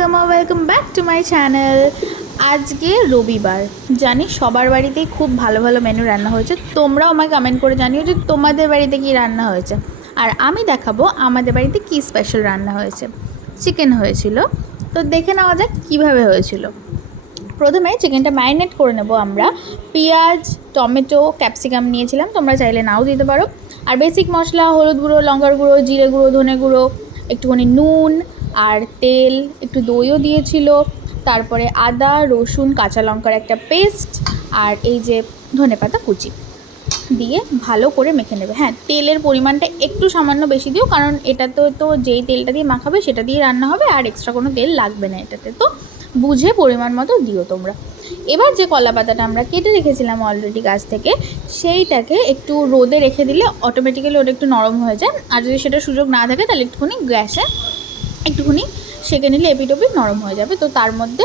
Welcome back to my channel. আজকে রবিবার, জানি সবার বাড়িতেই খুব ভালো ভালো মেনু রান্না হয়েছে। তোমরাও আমাকে কমেন্ট করে জানিও যে তোমাদের বাড়িতে কী রান্না হয়েছে, আর আমি দেখাবো আমাদের বাড়িতে কী স্পেশাল রান্না হয়েছে। চিকেন হয়েছিল, তো দেখে নেওয়া যাক কীভাবে হয়েছিল। প্রথমে চিকেনটা ম্যারিনেট করে নেব আমরা। পেঁয়াজ, টমেটো, ক্যাপসিকাম নিয়েছিলাম, তোমরা চাইলে নাও দিতে পারো। আর বেসিক মশলা হলুদ গুঁড়ো, লঙ্কার গুঁড়ো, জিরে গুঁড়ো, ধনে গুঁড়ো, একটুখানি নুন আর তেল, একটু দইও দিয়েছিল। তারপরে আদা, রসুন, কাঁচা লঙ্কার একটা পেস্ট, আর এই যে ধনেপাতা কুচি দিয়ে ভালো করে মেখে নেবে। হ্যাঁ, তেলের পরিমাণটা একটু সামান্য বেশি দিও, কারণ এটাতে তো যেই তেলটা দিয়ে মাখাবে সেটা দিয়ে রান্না হবে, আর এক্সট্রা কোনো তেল লাগবে না এটাতে, তো বুঝে পরিমাণ মতো দিও তোমরা। এবার যে কলা পাতাটা আমরা কেটে রেখেছিলাম অলরেডি গাছ থেকে, সেইটাকে একটু রোদে রেখে দিলে অটোমেটিক্যালি ওটা একটু নরম হয়ে যায়। আর যদি সেটা সুযোগ না থাকে তাহলে একটুখানি গ্যাসে একটুখানি সেঁকে নিলে এপিট নরম হয়ে যাবে। তো তার মধ্যে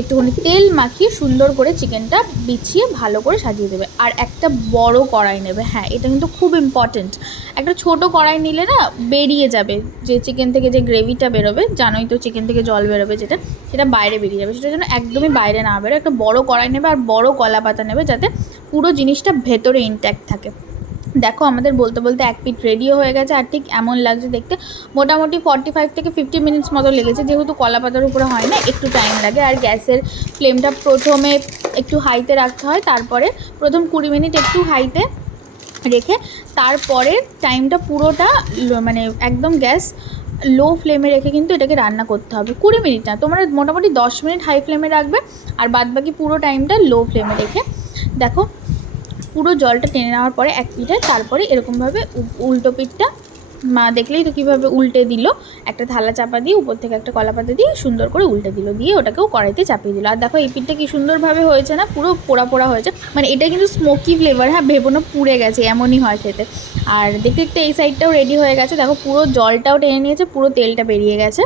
একটুখানি তেল মাখিয়ে সুন্দর করে চিকেনটা বিছিয়ে ভালো করে সাজিয়ে দেবে। আর একটা বড় কড়াই নেবে, হ্যাঁ এটা কিন্তু খুব ইম্পর্টেন্ট। একটা ছোট কড়াই নিলে না বেরিয়ে যাবে, যে চিকেন থেকে যে গ্রেভিটা বেরোবে, জানোই তো চিকেন থেকে জল বেরোবে যেটা, সেটা বাইরে বেরিয়ে যাবে। সেটার জন্য একদমই বাইরে না বেরো, একটা বড় কড়াই নেবে আর বড় কলা পাতা নেবে, যাতে পুরো জিনিসটা ভেতরে ইনট্যাক্ট থাকে। দেখো আমাদের বলতে বলতে এক পিঠ রেডিও হয়ে গেছে, আর ঠিক এমন লাগছে দেখতে। মোটামুটি 45 থেকে 50 মিনিটস মতো লেগেছে, যেহেতু কলা পাতার উপরে হয় না, একটু টাইম লাগে। আর গ্যাসের ফ্লেমটা প্রথমে একটু হাইতে রাখতে হয়, তারপরে প্রথম 20 মিনিট একটু হাইতে রেখে তারপরে টাইমটা পুরোটা মানে একদম গ্যাস লো ফ্লেমে রেখে কিন্তু এটাকে রান্না করতে হবে। 20 মিনিট না, তোমরা মোটামুটি 10 মিনিট হাই ফ্লেমে রাখবে, আর বাদবাকি পুরো টাইমটা লো ফ্লেমে রেখে। দেখো পুরো জলটা টেনে নেওয়ার পরে এক পিঠে, তারপরে এরকমভাবে উল্টো পিঠটা মা দেখলেই তো কীভাবে উল্টে দিল, একটা থালা চাপা দিয়ে উপর থেকে একটা কলা পাতা দিয়ে সুন্দর করে উল্টে দিল, দিয়ে ওটাকেও কড়াইতে চাপিয়ে দিল। আর দেখো এই পিঠটা কি সুন্দরভাবে হয়েছে না, পুরো পোড়া পোড়া হয়েছে, মানে এটা কিন্তু স্মোকি ফ্লেভার। হ্যাঁ, ভেবো না পুড়ে গেছে, এমনই হয় খেতে। আর দেখতে দেখতে এই সাইডটাও রেডি হয়ে গেছে, দেখো পুরো জলটাও টেনে নিয়েছে, পুরো তেলটা বেরিয়ে গেছে।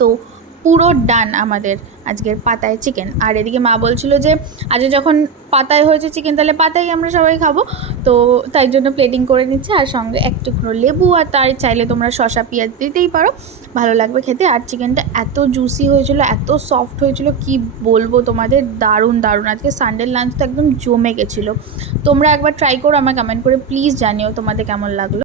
তো পুরো ডান আমাদের আজকের পাতায় চিকেন। আর এদিকে মা বলছিল যে আজ যখন পাতায় হয়েছে চিকেন, তাহলে পাতাই আমরা সবাই খাবো, তো তাই জন্য প্লেটিং করে নিচ্ছে। আর সঙ্গে এক টুকরো লেবু, আর তার চাইলে তোমরা শসা পেঁয়াজ দিতেই পারো, ভালো লাগবে খেতে। আর চিকেনটা এত জুসি হয়েছিল, এত সফট হয়েছিল, কি বলবো তোমাদের, দারুণ দারুণ। আজকে সানডের লাঞ্চ তো একদম জমে গেছিলো। তোমরা একবার ট্রাই করো, আমাকে কমেন্ট করে প্লিজ জানিও তোমাদের কেমন লাগলো।